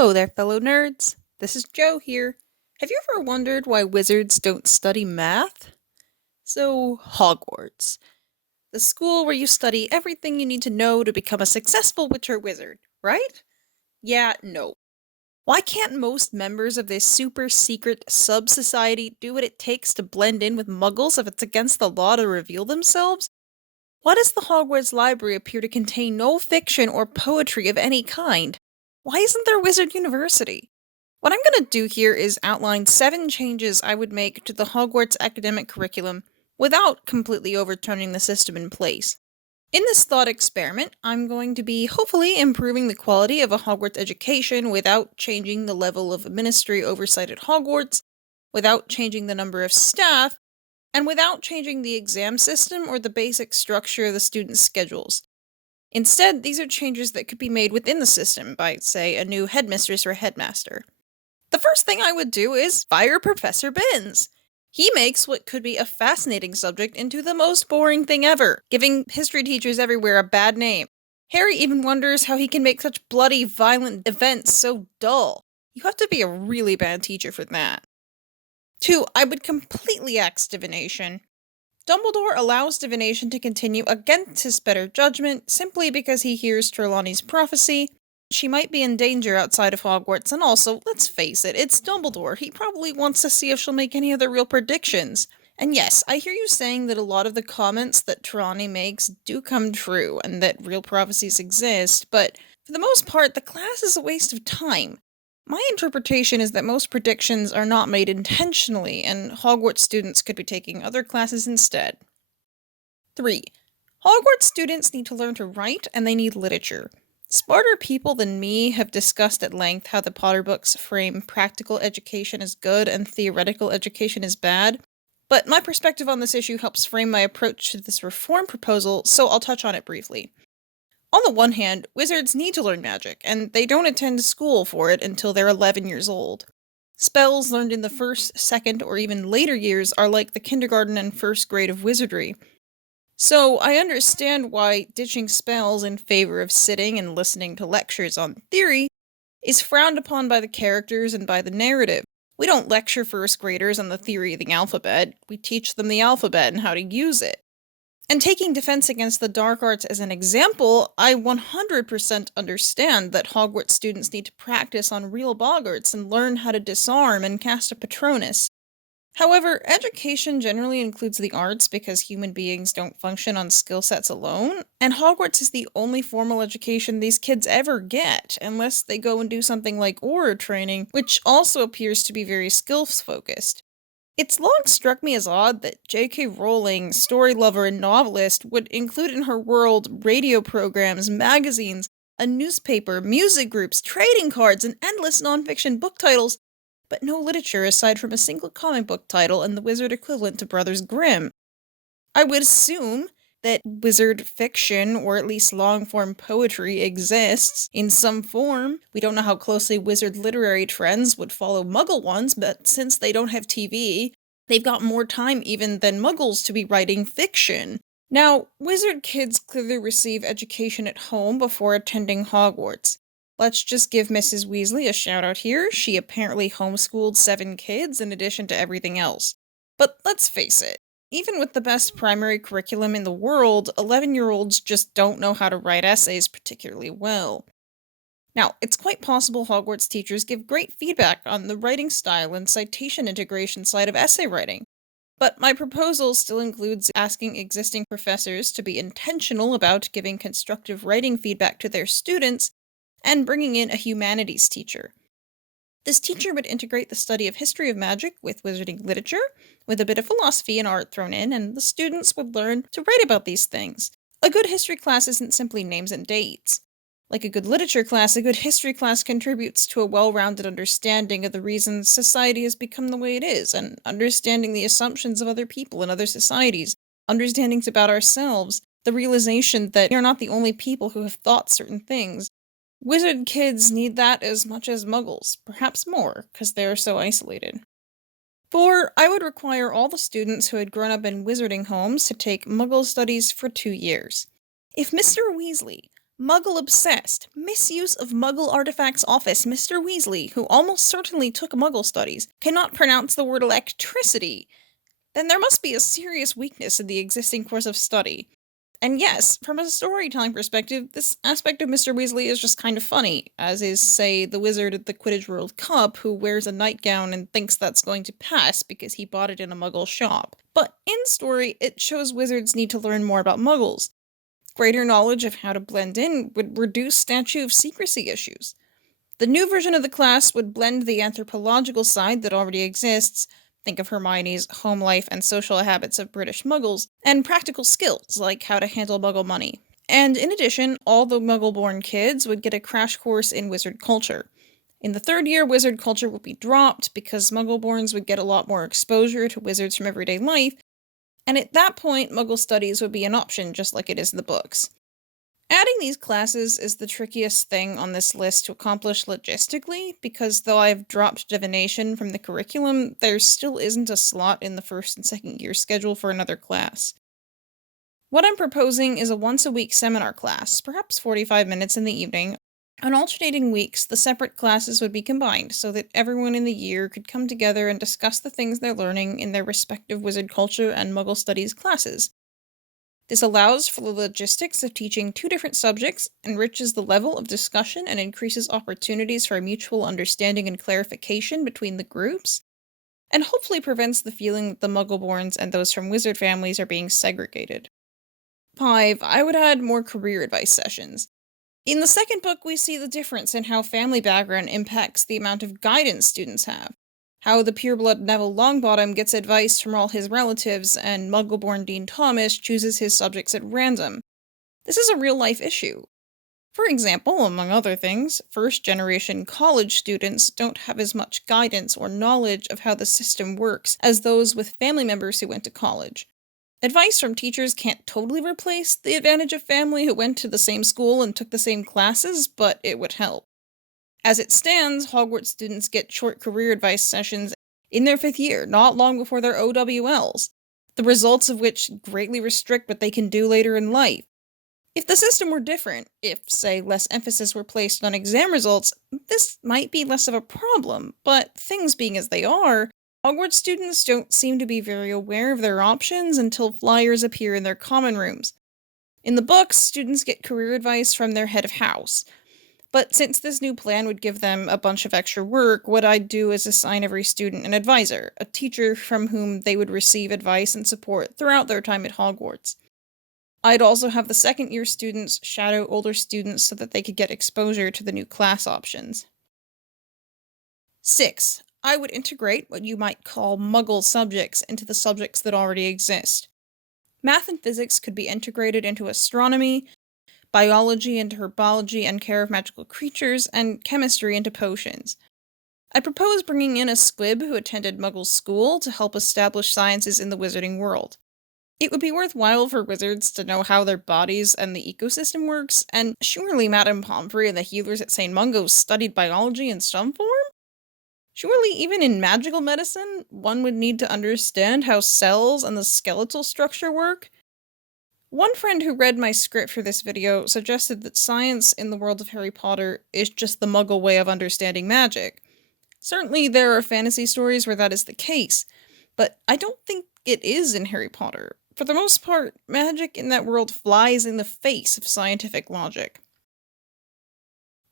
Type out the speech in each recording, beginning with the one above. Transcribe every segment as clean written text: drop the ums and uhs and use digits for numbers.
Hello there, fellow nerds. This is Joe here. Have you ever wondered why wizards don't study math? So, Hogwarts, the school where you study everything you need to know to become a successful witch or wizard, right? Yeah, no. Why can't most members of this super secret sub society do what it takes to blend in with muggles if it's against the law to reveal themselves? Why does the Hogwarts library appear to contain no fiction or poetry of any kind? Why isn't there a wizard university? What I'm going to do here is outline 7 changes I would make to the Hogwarts academic curriculum without completely overturning the system in place. In this thought experiment, I'm going to be hopefully improving the quality of a Hogwarts education without changing the level of ministry oversight at Hogwarts, without changing the number of staff, and without changing the exam system or the basic structure of the students' schedules. Instead, these are changes that could be made within the system by, say, a new headmistress or headmaster. The first thing I would do is fire Professor Binns. He makes what could be a fascinating subject into the most boring thing ever, giving history teachers everywhere a bad name. Harry even wonders how he can make such bloody, violent events so dull. You have to be a really bad teacher for that. 2. I would completely axe divination. Dumbledore allows divination to continue against his better judgment simply because he hears Trelawney's prophecy. She might be in danger outside of Hogwarts, and also, let's face it, it's Dumbledore. He probably wants to see if she'll make any other real predictions. And yes, I hear you saying that a lot of the comments that Trelawney makes do come true, and that real prophecies exist, but for the most part, the class is a waste of time. My interpretation is that most predictions are not made intentionally, and Hogwarts students could be taking other classes instead. 3. Hogwarts students need to learn to write, and they need literature. Smarter people than me have discussed at length how the Potter books frame practical education as good and theoretical education as bad, but my perspective on this issue helps frame my approach to this reform proposal, so I'll touch on it briefly. On the one hand, wizards need to learn magic, and they don't attend school for it until they're 11 years old. Spells learned in the first, second, or even later years are like the kindergarten and first grade of wizardry. So I understand why ditching spells in favor of sitting and listening to lectures on theory is frowned upon by the characters and by the narrative. We don't lecture first graders on the theory of the alphabet, we teach them the alphabet and how to use it. And taking Defense Against the Dark Arts as an example, I 100% understand that Hogwarts students need to practice on real boggarts and learn how to disarm and cast a Patronus. However, education generally includes the arts because human beings don't function on skill sets alone, and Hogwarts is the only formal education these kids ever get, unless they go and do something like aura training, which also appears to be very skills-focused. It's long struck me as odd that J.K. Rowling, story lover and novelist, would include in her world radio programs, magazines, a newspaper, music groups, trading cards, and endless nonfiction book titles, but no literature aside from a single comic book title and the wizard equivalent to Brothers Grimm. I would assume that wizard fiction, or at least long-form poetry, exists in some form. We don't know how closely wizard literary trends would follow muggle ones, but since they don't have TV, they've got more time even than muggles to be writing fiction. Now, wizard kids clearly receive education at home before attending Hogwarts. Let's just give Mrs. Weasley a shout out here. She apparently homeschooled 7 kids in addition to everything else. But let's face it, even with the best primary curriculum in the world, 11-year-olds just don't know how to write essays particularly well. Now, it's quite possible Hogwarts teachers give great feedback on the writing style and citation integration side of essay writing. But my proposal still includes asking existing professors to be intentional about giving constructive writing feedback to their students and bringing in a humanities teacher. This teacher would integrate the study of history of magic with wizarding literature, with a bit of philosophy and art thrown in, and the students would learn to write about these things. A good history class isn't simply names and dates. Like a good literature class, a good history class contributes to a well-rounded understanding of the reasons society has become the way it is, and understanding the assumptions of other people and other societies, understandings about ourselves, the realization that we are not the only people who have thought certain things. Wizard kids need that as much as muggles, perhaps more, because they are so isolated. 4. I would require all the students who had grown up in wizarding homes to take muggle studies for 2 years. If Mr. Weasley, Muggle-obsessed, misuse of Muggle artifacts office Mr. Weasley, who almost certainly took Muggle studies, cannot pronounce the word electricity. Then there must be a serious weakness in the existing course of study. And yes, from a storytelling perspective, this aspect of Mr. Weasley is just kind of funny, as is, say, the wizard at the Quidditch World Cup who wears a nightgown and thinks that's going to pass because he bought it in a Muggle shop. But in story, it shows wizards need to learn more about Muggles. Greater knowledge of how to blend in would reduce statute of secrecy issues. The new version of the class would blend the anthropological side that already exists, think of Hermione's home life and social habits of British Muggles, and practical skills like how to handle Muggle money. And in addition, all the Muggle-born kids would get a crash course in wizard culture. In the third year, wizard culture would be dropped because Muggle-borns would get a lot more exposure to wizards from everyday life, and at that point, Muggle studies would be an option just like it is in the books. Adding these classes is the trickiest thing on this list to accomplish logistically, because though I've dropped divination from the curriculum, there still isn't a slot in the first and second year schedule for another class. What I'm proposing is a once-a-week seminar class, perhaps 45 minutes in the evening. On alternating weeks, the separate classes would be combined so that everyone in the year could come together and discuss the things they're learning in their respective wizard culture and Muggle studies classes. This allows for the logistics of teaching two different subjects, enriches the level of discussion, and increases opportunities for mutual understanding and clarification between the groups, and hopefully prevents the feeling that the Muggle-borns and those from wizard families are being segregated. 5. I would add more career advice sessions. In the second book, we see the difference in how family background impacts the amount of guidance students have. How the pureblood Neville Longbottom gets advice from all his relatives, and Muggle-born Dean Thomas chooses his subjects at random. This is a real-life issue. For example, among other things, first-generation college students don't have as much guidance or knowledge of how the system works as those with family members who went to college. Advice from teachers can't totally replace the advantage of family who went to the same school and took the same classes, but it would help. As it stands, Hogwarts students get short career advice sessions in their 5th year, not long before their OWLs, the results of which greatly restrict what they can do later in life. If the system were different, if, say, less emphasis were placed on exam results, this might be less of a problem, but things being as they are, Hogwarts students don't seem to be very aware of their options until flyers appear in their common rooms. In the books, students get career advice from their head of house. But since this new plan would give them a bunch of extra work, what I'd do is assign every student an advisor, a teacher from whom they would receive advice and support throughout their time at Hogwarts. I'd also have the second-year students shadow older students so that they could get exposure to the new class options. 6. I would integrate what you might call Muggle subjects into the subjects that already exist. Math and physics could be integrated into astronomy, biology into herbology and care of magical creatures, and chemistry into potions. I propose bringing in a squib who attended Muggle school to help establish sciences in the wizarding world. It would be worthwhile for wizards to know how their bodies and the ecosystem works, and surely Madame Pomfrey and the healers at St. Mungo studied biology in some form? Surely even in magical medicine, one would need to understand how cells and the skeletal structure work? One friend who read my script for this video suggested that science in the world of Harry Potter is just the Muggle way of understanding magic. Certainly there are fantasy stories where that is the case, but I don't think it is in Harry Potter. For the most part, magic in that world flies in the face of scientific logic.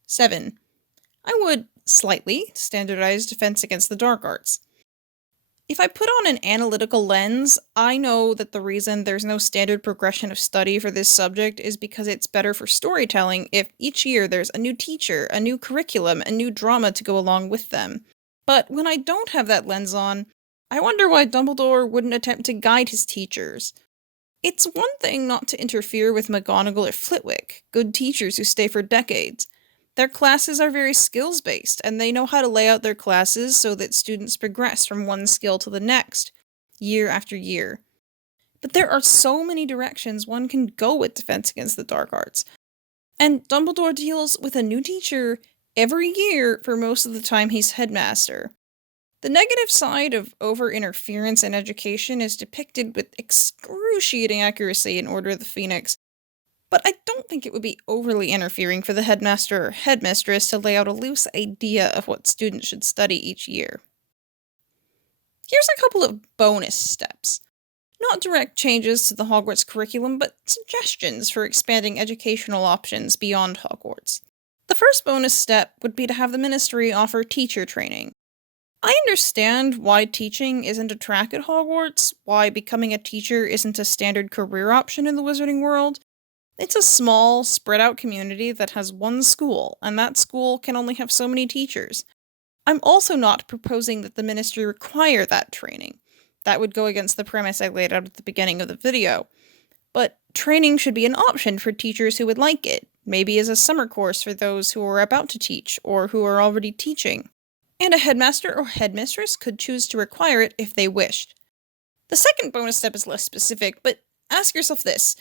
7. I would slightly standardize Defense Against the Dark Arts. If I put on an analytical lens, I know that the reason there's no standard progression of study for this subject is because it's better for storytelling if each year there's a new teacher, a new curriculum, a new drama to go along with them. But when I don't have that lens on, I wonder why Dumbledore wouldn't attempt to guide his teachers. It's one thing not to interfere with McGonagall or Flitwick, good teachers who stay for decades. Their classes are very skills-based, and they know how to lay out their classes so that students progress from one skill to the next, year after year. But there are so many directions one can go with Defense Against the Dark Arts, and Dumbledore deals with a new teacher every year for most of the time he's headmaster. The negative side of over-interference in education is depicted with excruciating accuracy in Order of the Phoenix, But I don't think it would be overly interfering for the headmaster or headmistress to lay out a loose idea of what students should study each year. Here's a couple of bonus steps. Not direct changes to the Hogwarts curriculum, but suggestions for expanding educational options beyond Hogwarts. The first bonus step would be to have the Ministry offer teacher training. I understand why teaching isn't a track at Hogwarts, why becoming a teacher isn't a standard career option in the wizarding world. It's a small, spread out community that has one school, and that school can only have so many teachers. I'm also not proposing that the Ministry require that training. That would go against the premise I laid out at the beginning of the video. But training should be an option for teachers who would like it, maybe as a summer course for those who are about to teach or who are already teaching. And a headmaster or headmistress could choose to require it if they wished. The second bonus step is less specific, but ask yourself this: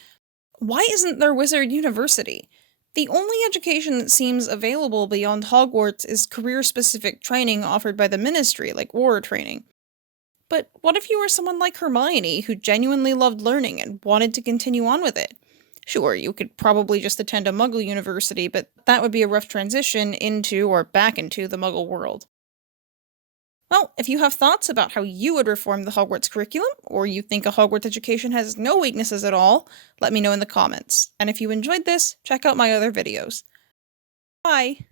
why isn't there Wizard University? The only education that seems available beyond Hogwarts is career-specific training offered by the Ministry, like war training. But what if you were someone like Hermione, who genuinely loved learning and wanted to continue on with it? Sure, you could probably just attend a Muggle university, but that would be a rough transition into or back into the Muggle world. Well, if you have thoughts about how you would reform the Hogwarts curriculum, or you think a Hogwarts education has no weaknesses at all, let me know in the comments. And if you enjoyed this, check out my other videos. Bye!